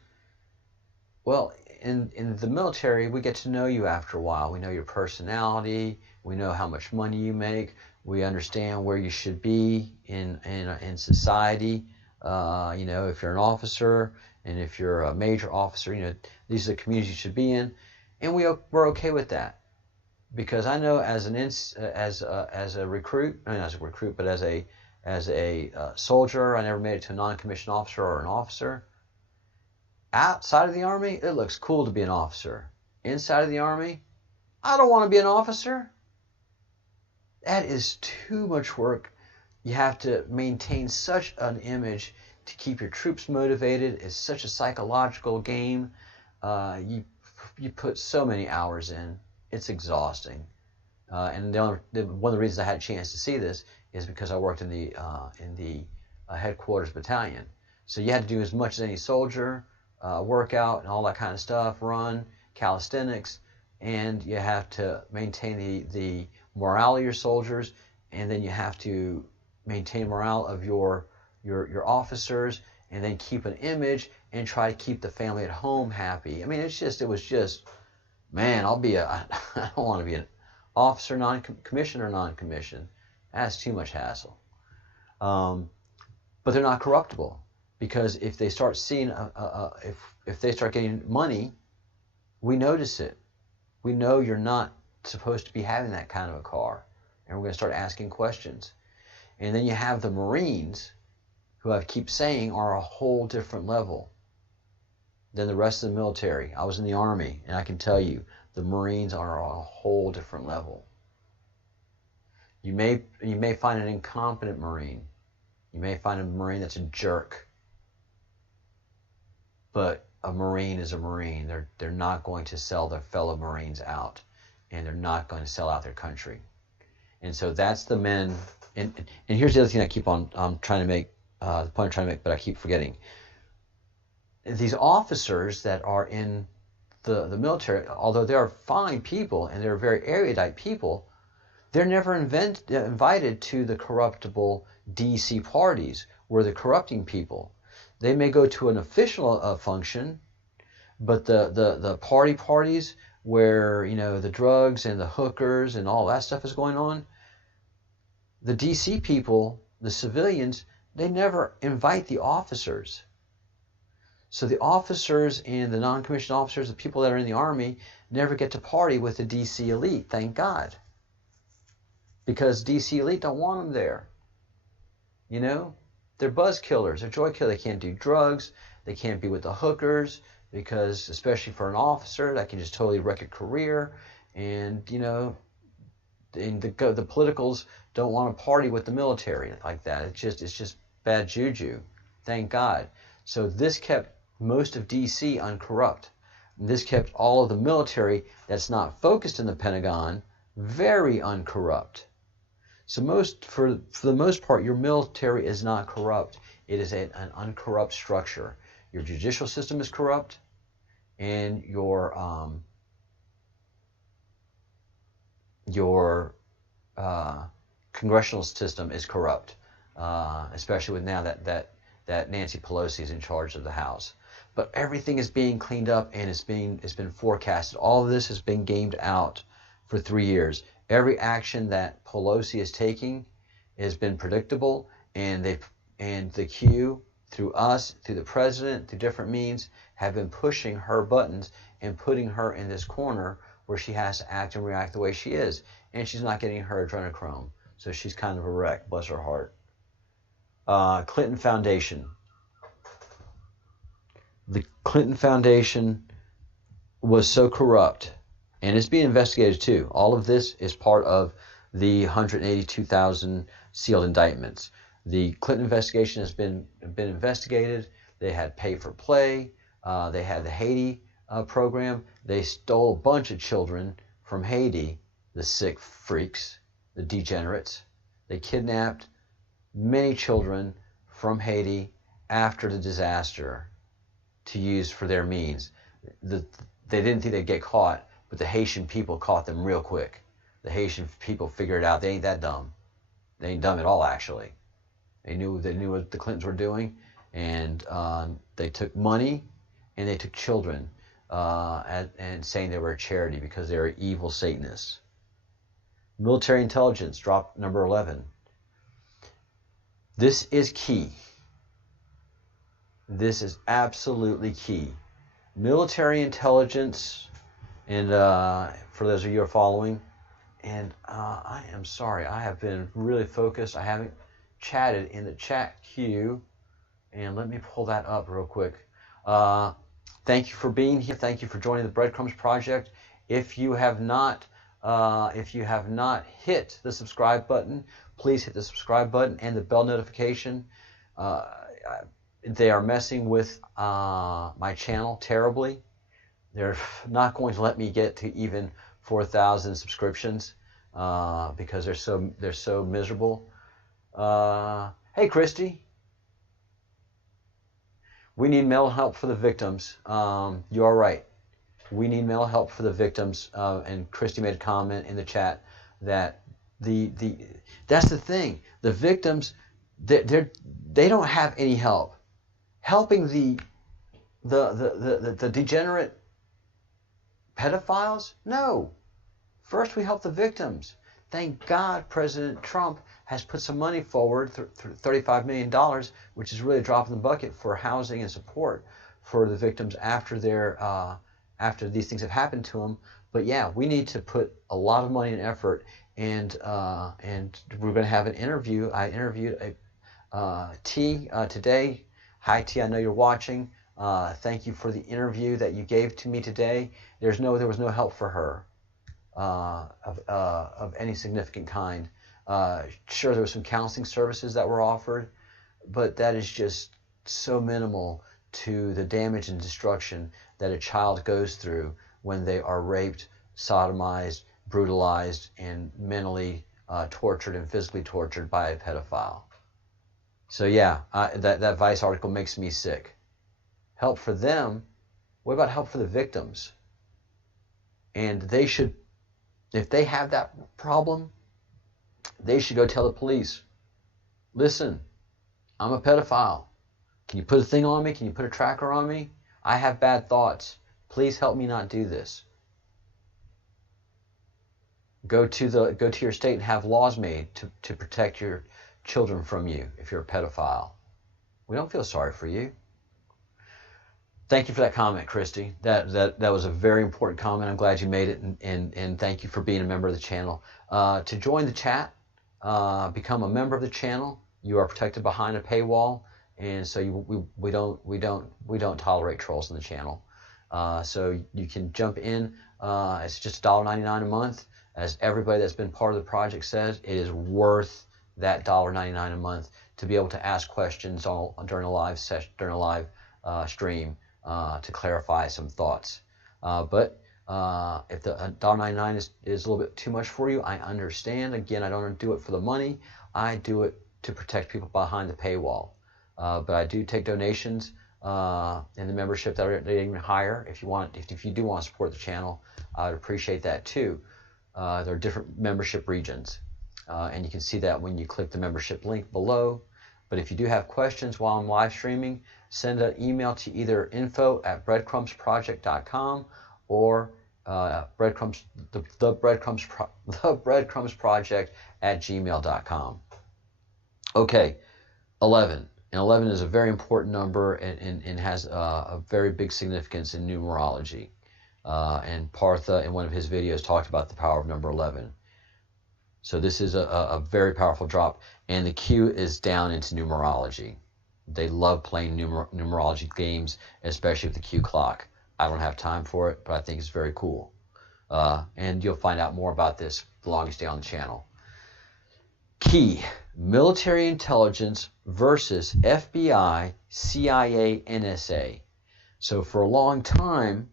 Well, in the military, we get to know you after a while. We know your personality. We know how much money you make. We understand where you should be in society. If you're an officer and if you're a major officer, these are the communities you should be in, and we're okay with that. Because I know as a recruit, not as a recruit, but as a soldier, I never made it to a non-commissioned officer or an officer. Outside of the Army, it looks cool to be an officer. Inside of the Army, I don't want to be an officer. That is too much work. You have to maintain such an image to keep your troops motivated. It's such a psychological game. You put so many hours in. It's exhausting. And one of the reasons I had a chance to see this is because I worked in the headquarters battalion. So you had to do as much as any soldier, workout and all that kind of stuff, run, calisthenics, and you have to maintain the morale of your soldiers, and then you have to maintain morale of your officers, and then keep an image and try to keep the family at home happy. I mean, it was just, man, I don't want to be an officer, non-commissioned or non-commissioned. That's too much hassle. But they're not corruptible, because if they start seeing, if they start getting money, we notice it. We know you're not supposed to be having that kind of a car, and we're going to start asking questions. And then you have the Marines, who I keep saying are a whole different level than the rest of the military. I was in the Army, and I can tell you, the Marines are a whole different level. You may find an incompetent Marine. You may find a Marine that's a jerk. But a Marine is a Marine. They're not going to sell their fellow Marines out, and they're not going to sell out their country. And so that's the men. And here's the other thing I keep on trying to make, the point I'm trying to make, but I keep forgetting. These officers that are in the military, although they are fine people and they're very erudite people, they're never invited to the corruptible DC parties where they're corrupting people. They may go to an official function, but the parties where the drugs and the hookers and all that stuff is going on, the DC people, the civilians, they never invite the officers. So the officers and the non-commissioned officers, the people that are in the Army, never get to party with the DC elite, thank God. Because DC elite don't want them there. They're buzz killers, they're joy killers. They can't do drugs, they can't be with the hookers, because especially for an officer, that can just totally wreck a career. And, and the politicals don't want to party with the military like that. It's just bad juju, thank God. So this kept most of DC uncorrupt. And this kept all of the military that's not focused in the Pentagon very uncorrupt. So for the most part, your military is not corrupt. It is an uncorrupt structure. Your judicial system is corrupt, and your your congressional system is corrupt, especially with now that Nancy Pelosi is in charge of the House. But everything is being cleaned up, and it's been forecasted. All of this has been gamed out for 3 years. Every action that Pelosi is taking has been predictable, and the Q, through us, through the president, through different means, have been pushing her buttons and putting her in this corner where she has to act and react the way she is. And she's not getting her adrenochrome. So she's kind of a wreck, bless her heart. Clinton Foundation. The Clinton Foundation was so corrupt, and it's being investigated too. All of this is part of the 182,000 sealed indictments. The Clinton investigation has been investigated. They had pay for play. They had the Haiti program. They stole a bunch of children from Haiti, the sick freaks, the degenerates. They kidnapped many children from Haiti after the disaster to use for their means. They didn't think they'd get caught, but the Haitian people caught them real quick. The Haitian people figured out they ain't that dumb. They ain't dumb at all, actually. They knew what the Clintons were doing, and they took money and they took children, and saying they were a charity because they were evil Satanists. Military intelligence, drop number 11. This is key. This is absolutely key. Military intelligence, and for those of you who are following, and I am sorry, I have been really focused. I haven't chatted in the chat queue, and let me pull that up real quick. Thank you for being here. Thank you for joining the Breadcrumbs project. If you have not hit the subscribe button, please hit the subscribe button and the bell notification. They are messing with my channel terribly. They're not going to let me get to even 4,000 subscriptions because they're so miserable. Hey, Christy. We need mental help for the victims. You are right. We need mental help for the victims. And Christy made a comment in the chat that that's the thing. The victims, they don't have any help. Helping the degenerate pedophiles? No. First, we help the victims. Thank God President Trump has put some money forward, $35 million, which is really a drop in the bucket for housing and support for the victims after these things have happened to them. But yeah, we need to put a lot of money and effort, and we're going to have an interview. I interviewed T today. Hi T, I know you're watching. Thank you for the interview that you gave to me today. There was no help for her of any significant kind. Sure, there were some counseling services that were offered, but that is just so minimal to the damage and destruction that a child goes through when they are raped, sodomized, brutalized, and mentally tortured and physically tortured by a pedophile. So yeah, that Vice article makes me sick. Help for them? What about help for the victims? And they should, if they have that problem, they should go tell the police, listen, I'm a pedophile. Can you put a thing on me? Can you put a tracker on me? I have bad thoughts. Please help me not do this. Go to your state and have laws made to protect your children from you if you're a pedophile. We don't feel sorry for you. Thank you for that comment, Christy. That was a very important comment. I'm glad you made it, and thank you for being a member of the channel. To join the chat, become a member of the channel. You are protected behind a paywall, and so we don't tolerate trolls on the channel. So you can jump in. It's just $1.99 a month. As everybody that's been part of the project says, it is worth that $1.99 a month to be able to ask questions during a live session, during a live stream, to clarify some thoughts. But if the $1.99 is a little bit too much for you, I understand. Again, I don't do it for the money. I do it to protect people behind the paywall. But I do take donations in the membership that are even higher. If you do want to support the channel, I would appreciate that too. There are different membership regions, and you can see that when you click the membership link below. But if you do have questions while I'm live streaming, send an email to either info@breadcrumbsproject.com or breadcrumbs, the breadcrumbs project at gmail.com. Okay, 11. And 11 is a very important number and has a very big significance in numerology. And Partha, in one of his videos, talked about the power of number 11. So this is a very powerful drop. And the Q is down into numerology. They love playing numerology games, especially with the Q clock. I don't have time for it, but I think it's very cool. And you'll find out more about this the longer you stay on the channel. Key: military intelligence versus FBI, CIA, NSA. So for a long time,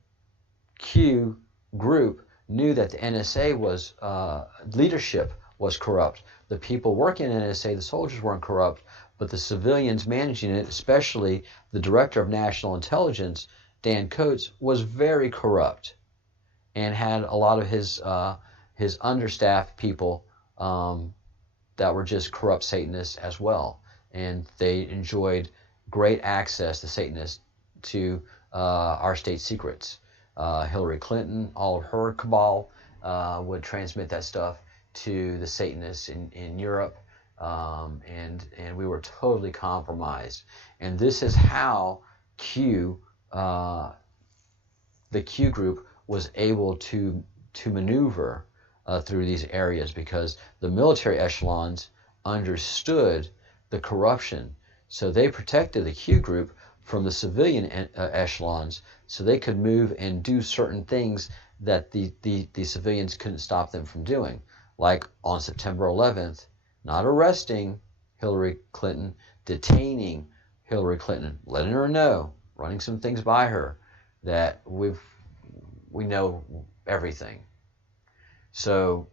Q group knew that the NSA was leadership was corrupt. The people working in NSA, the soldiers, weren't corrupt, but the civilians managing it, especially the director of national intelligence, Dan Coates, was very corrupt and had a lot of his understaffed people that were just corrupt Satanists as well. And they enjoyed great access, the Satanists, to our state secrets. Hillary Clinton, all of her cabal would transmit that stuff to the Satanists in Europe, and we were totally compromised. And this is how the Q group was able to maneuver through these areas, because the military echelons understood the corruption. So they protected the Q group from the civilian echelons, so they could move and do certain things that the civilians couldn't stop them from doing. Like on September 11th, not arresting Hillary Clinton, detaining Hillary Clinton, letting her know, running some things by her, that we know everything. So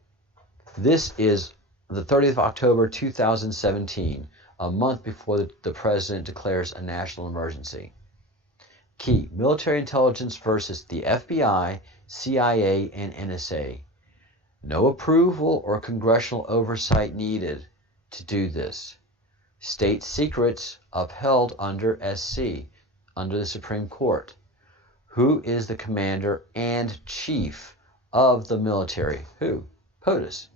this is the 30th of October 2017, a month before the president declares a national emergency. Key: military intelligence versus the FBI, CIA, and NSA. No approval or congressional oversight needed to do this. State secrets upheld under SC, under the Supreme Court. Who is the commander and chief of the military? Who? POTUS.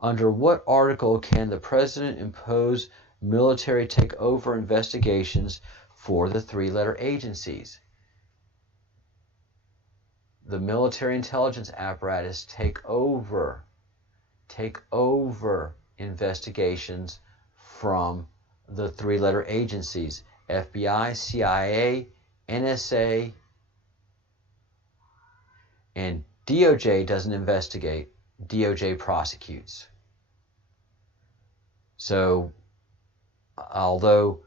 Under what article can the president impose military takeover investigations for the three-letter agencies? The military intelligence apparatus take over investigations from the three-letter agencies: FBI, CIA, NSA, and DOJ doesn't investigate, DOJ prosecutes. So although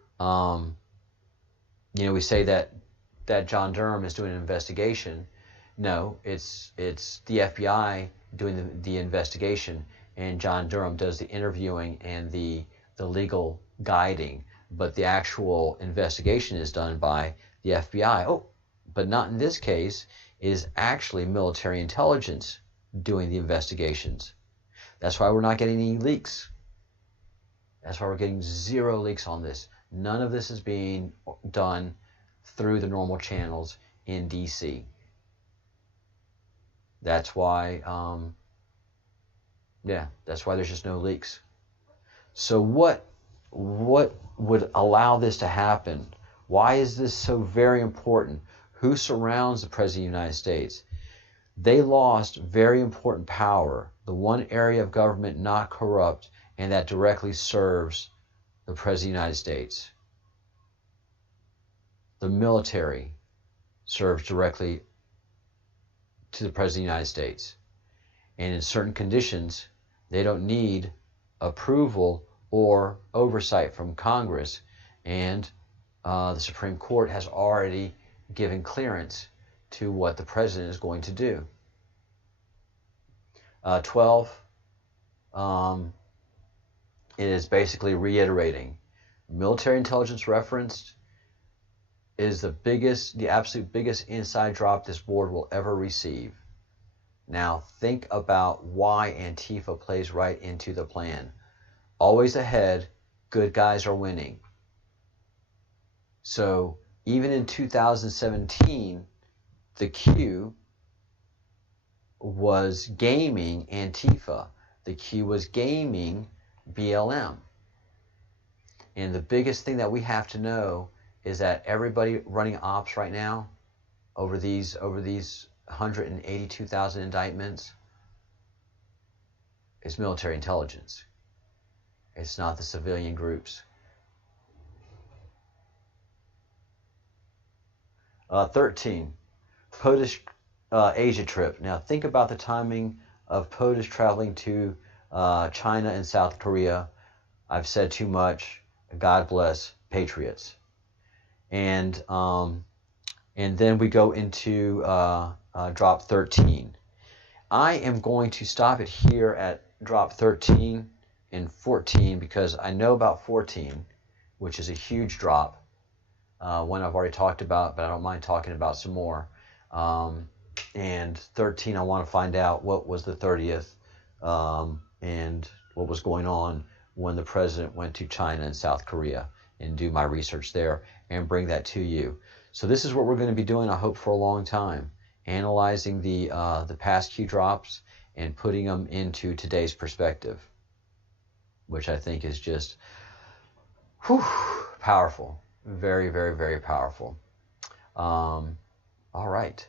we say that John Durham is doing an investigation, no, it's the FBI doing the investigation, and John Durham does the interviewing and the legal guiding, but the actual investigation is done by the FBI. Oh, but not in this case. It is actually military intelligence doing the investigations. That's why we're not getting any leaks. That's why we're getting 0 leaks on this. None of this is being done through the normal channels in DC. That's why, that's why there's just no leaks. So what would allow this to happen? Why is this so very important? Who surrounds the President of the United States? They lost very important power, the one area of government not corrupt and that directly serves the President of the United States. The military serves directly to the President of the United States. And in certain conditions, they don't need approval or oversight from Congress. And the Supreme Court has already given clearance to what the President is going to do. 12, it is basically reiterating. Military intelligence referenced is the absolute biggest inside drop this board will ever receive. Now think about why Antifa plays right into the plan. Always ahead, good guys are winning. So even in 2017, the Q was gaming Antifa. The Q was gaming BLM. And the biggest thing that we have to know is that everybody running ops right now over these 182,000 indictments is military intelligence. It's not the civilian groups. 13, POTUS Asia trip. Now think about the timing of POTUS traveling to China and South Korea. I've said too much. God bless patriots. And then we go into drop 13. I am going to stop it here at drop 13 and 14 because I know about 14, which is a huge drop. One I've already talked about, but I don't mind talking about some more. And 13, I want to find out what was the 30th and what was going on when the president went to China and South Korea, and do my research there and bring that to you. So this is what we're going to be doing, I hope, for a long time, analyzing the past Q drops and putting them into today's perspective, which I think is just powerful. Very, very, very powerful. All right.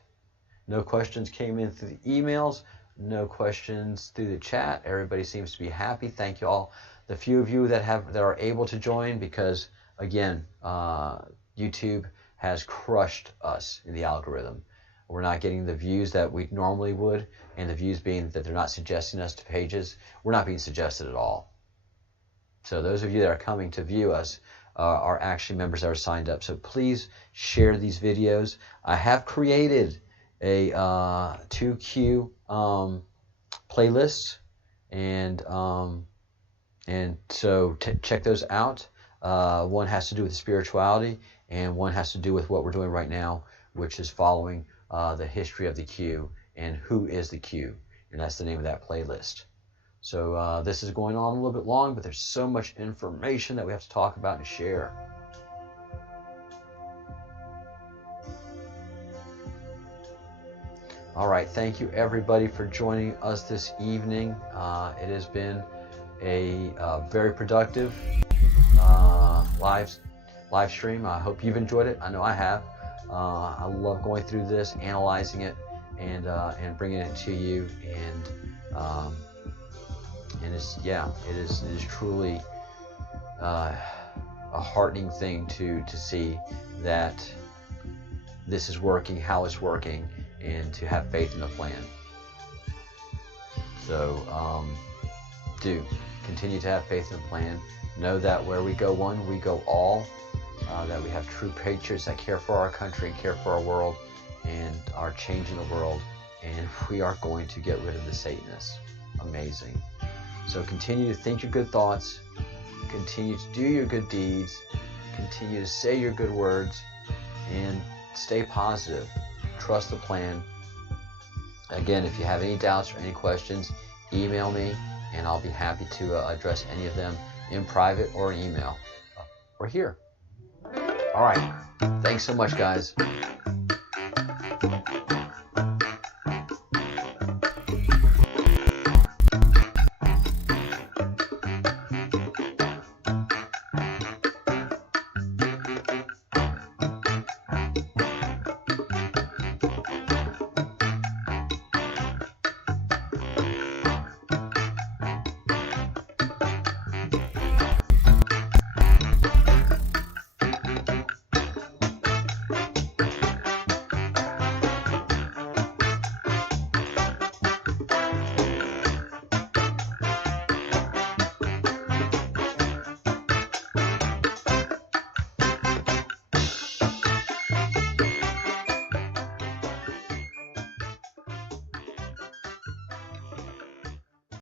No questions came in through the emails. No questions through the chat. Everybody seems to be happy. Thank you all. The few of you that are able to join, because again, YouTube has crushed us in the algorithm. We're not getting the views that we normally would, and the views being that they're not suggesting us to pages. We're not being suggested at all. So those of you that are coming to view us are actually members that are signed up. So please share these videos. I have created a 2Q playlist, and so check those out. One has to do with spirituality, and one has to do with what we're doing right now, which is following the history of the Q and who is the Q, and that's the name of that playlist. So this is going on a little bit long, but there's so much information that we have to talk about and share. All right, thank you everybody for joining us this evening. It has been a very productive live stream. I hope you've enjoyed it. I know I have. I love going through this, analyzing it, and bringing it to you. And it's, yeah, it is truly a heartening thing to see that this is working, how it's working, and to have faith in the plan. So do continue to have faith in the plan. Know that where we go one, we go all. That we have true patriots that care for our country, care for our world, and are changing the world. And we are going to get rid of the Satanists. Amazing. So continue to think your good thoughts, continue to do your good deeds, continue to say your good words, and stay positive. Trust the plan. Again, if you have any doubts or any questions, email me, and I'll be happy to address any of them in private or email or here. All right. Thanks so much, guys.